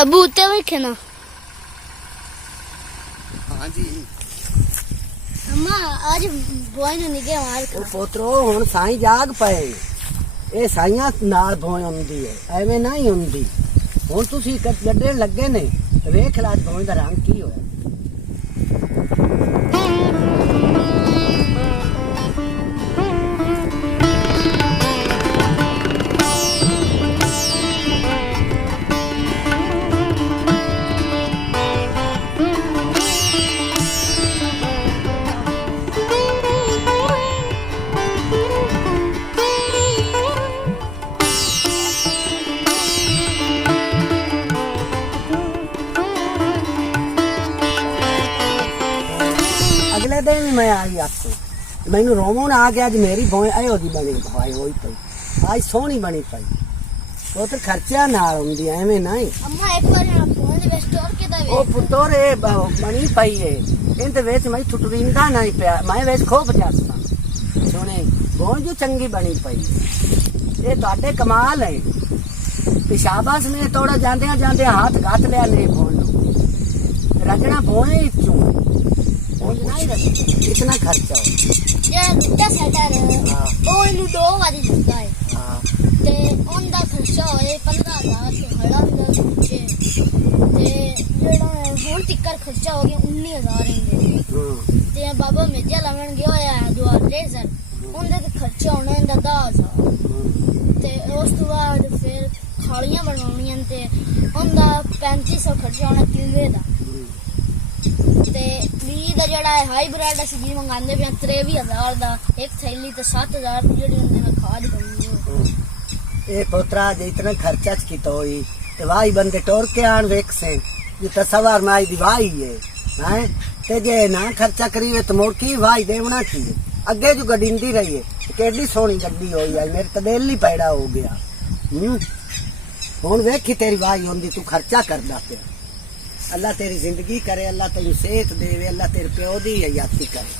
अबू उत्ते बैठे ना। हाँ जी अम्मा आज बोए ने निके मार ਉਹ ਪੋਤਰੋ ਹੁਣ ਸਾਈਂ ਜਾਗ ਪਏ। ਇਹ ਸਾਈਆਂ ਨਾਲ ਭੋਂ ਹੁੰਦੀ ਹੈ, ਐਵੇਂ ਨਹੀਂ ਹੁੰਦੀ। ਹੁਣ ਤੁਸੀਂ ਗੱਡੇ ਲੱਗੇ ਨੇ, ਵੇਖ ਲਾ ਭੋਂ ਦਾ ਰੰਗ ਕੀ ਹੋਇਆ। अगले दिन भी मैं आई आपको मैनू रोमन आ गया। अज मेरी भोए अयो दी बनी हवाई होई पई, आज सोहनी बनी पई। वो तो खर्चा नाल हुंदी एवें नहीं। अम्मा एक बार ना फोन दे स्टोर के दा ओ पुत्तर ए बनी पई है इनते वेच मैं टुटविंदा नहीं पिया, मैं वेच खूब जासता सोने भोए जो चंगी बनी पई। ये ਤੁਹਾਡੇ कमाल है। पिशाबास ने थोड़ा जांदे जांदे हाथ घाट लिया ने भोए रगना भोए चूं कितना खर्चा हो यार गुट्टा सेटर ओ इनु 2 वारी दिता है। हाँ ते ओंदा खर्चा होए 15,000 से हड़ा दा कुछ ते जेड़ा ਹੁਣ ਤਿੱਕਰ ਖਰਚਾ ਹੋ ਗਿਆ 19,000 ਇਹਦੇ ਤੇ ਬਾਬਾ ਮੇਜਾ ਲਾਵਣ ਗਿਆ ਹੋਇਆ ਦੁਆਰ ਲੇਜ਼ਰ ਉਹਦੇ ਤੇ ਖਰਚਾ ਹੋਣਾ ਇਹਦਾ 10,000 ਤੇ ਉਸ ਤੋਂ ਬਾਅਦ ਫਿਰ ਥਾਲੀਆਂ ਬਣਾਉਣੀਆਂ ਤੇ ਉਹਦਾ 3500 ਖਰਚਾ ਹੋਣਾ ਕਿਲੇ ਦਾ ਤੇ ਵੀ ਦਾ ਜਿਹੜਾ ਹਾਈਬ੍ਰਿਡ ਅਸੀਂ ਜੀ ਮੰਗਾਉਂਦੇ ਪਿਆ 23,000 ਦਾ ਇੱਕ ਥੈਲੀ ਤੇ 7,000 ਦੀ ਜਿਹੜੀ ਉਹਦੇ ਨਾਲ ਖਾਦ ਬਣਨੀ ये पोतरा जे इतना खर्चा किया हुई तो वाही बंदे टोर के आन वेख से जो तसवार माई दी वाही है हैं ते जे ना खर्चा करीवे तो मोड़ की वाही देवना की अगे जो गडिंदी रही है केडी सोहनी गड्डी होई है मेरे तो दिल ही पैदा हो गया। हुण वेखी तेरी वाही होंदी तू खर्चा करदा पिया। अल्लाह तेरी जिंदगी करे, अल्लाह तेरी सेहत देवे, अल्लाह तेरे प्यो दी हयाती करे।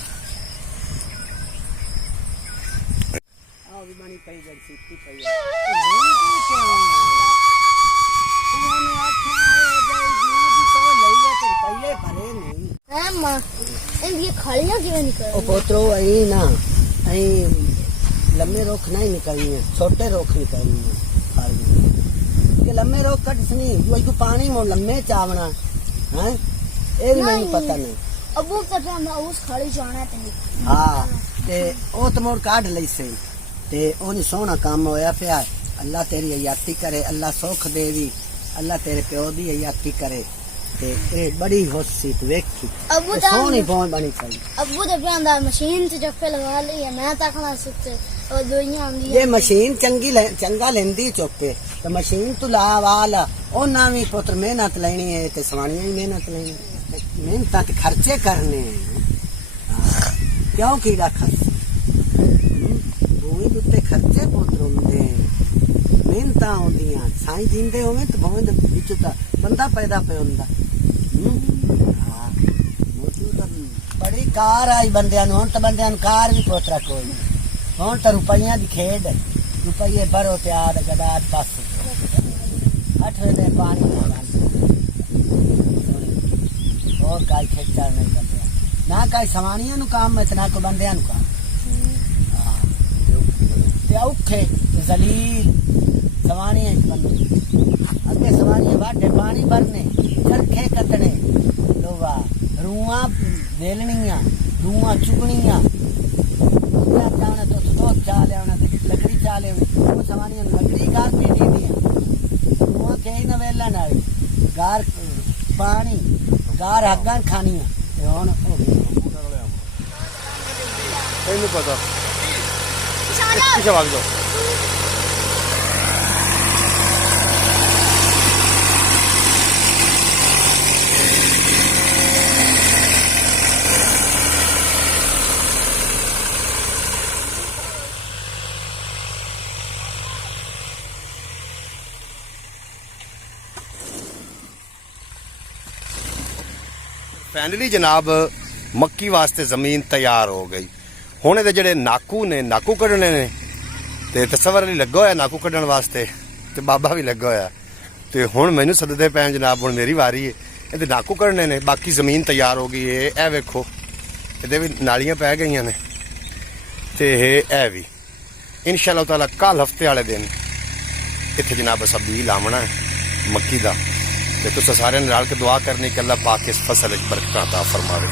आओ भी बनी पई जड़ सीती पई है। उन्होंने आख्या है भाई जियो दी तो लईए ते रुपये भरे नहीं। है मां इनकी खालियां किवें निकल ओ पोतरो आई ना आई लम्बे रोख नहीं निकलनी है, छोटे रोख निकलनी है खाली के लम्बे रोख कटसनी जो तू पानी में लम्बे चावना हैं ए भी नहीं पता नहीं। अबू कटा मैं उस खाली जाना ते हाँ ते ओ तो मोड़ काढ़ लई से ते ओनी सोहना काम होया पिया। अल्लाह तेरी हयाती करे, अल्लाह सुख देवी, अल्लाह तेरे प्यो दी हयाती करे ते ए बड़ी होसी तू वेखी अबू सोहनी भौं बनी पई। अबू दे प्यांदा मशीन ते जप्पे लगा ली है मैं तकना सकते और दुनिया आंदी ये मशीन चंगा लेंदी चुके तो मशीन तू ला वाला ओना भी पुत्र मेहनत लेनी है ते सवानियां भी मेहनत लेनी मेहनत ते खर्चे करने हैं। क्यों की रखा भूमि उत्ते खर्चे पुत्र होंदे मेहनत आउंदियां साईं जिंदे होवे तो भूमि दे विच ता बंदा पैदा पे हुंदा। हां बड़ी कार आई बंदियां नु, हुण तो बंदियां नु कार भी पोतरा कोई नहीं। हुण तो रुपया की खेड है, रुपये भरो त्यार गडात पास 8 बजे पानी और काई खेचा नहीं बंदिया ना काई सवानियां नु काम है ना को बंदियां नु काम। ते औखे जलील सवानियां बंदे अगे सवानियां वाढे पानी भरने चरखे कटने लोवा रूआ वेलनियां रूआ चुगनियां जाना तो स्टोव चा लिया लकड़ी चा लिया वो सवानियां लकड़ी गार पीटी दी वो कहीं ना वेला नाल गार पानी गार हग्गां खानियां ते हुण हो गई नहीं पता पीछे भाग जाओ। फाइनली जनाब मक्की वास्ते जमीन तैयार हो गई। हुण इहदे जिहड़े नाकू ने नाकू कड्ढने ने ते तसवर अली लग्गा होया नाकू कड्ढण वास्ते ते बाबा भी लग्गा होया ਤੇ ਹੁਣ ਮੈਨੂੰ ਸੱਦਦੇ ਪੈਣ ਜਨਾਬ, ਹੁਣ ਮੇਰੀ ਵਾਰੀ ਹੈ। ਇਹਦੇ ਨਾਕੂ ਕਰਨੇ ਨੇ। ਬਾਕੀ ਜ਼ਮੀਨ ਤਿਆਰ ਹੋ ਗਈ ਹੈ। ਇਹ ਵੇਖੋ ਇਹਦੇ ਵੀ ਨਾਲੀਆਂ ਪੈ ਗਈਆਂ ਨੇ ਤੇ ਇਹ ਵੀ ਇਨਸ਼ਾਅੱਲਾ ਤਾਲਾ ਕੱਲ ਹਫਤੇ ਵਾਲੇ ਦਿਨ ਇੱਥੇ ਜਨਾਬ ਅਸਾਂ ਬੀਜ ਲਾਵਣਾ ਮੱਕੀ ਦਾ। ਤੇ ਤੁਸੀਂ ਸਾਰਿਆਂ ਨੇ ਰਲ ਕੇ ਦੁਆ ਕਰਨੀ ਕਿ ਅੱਲਾਹ ਪਾਕ ਇਸ ਫਸਲ ਵਿੱਚ ਬਰਕਤਾਂ ਅਤਾ ਫਰਮਾਵੇ।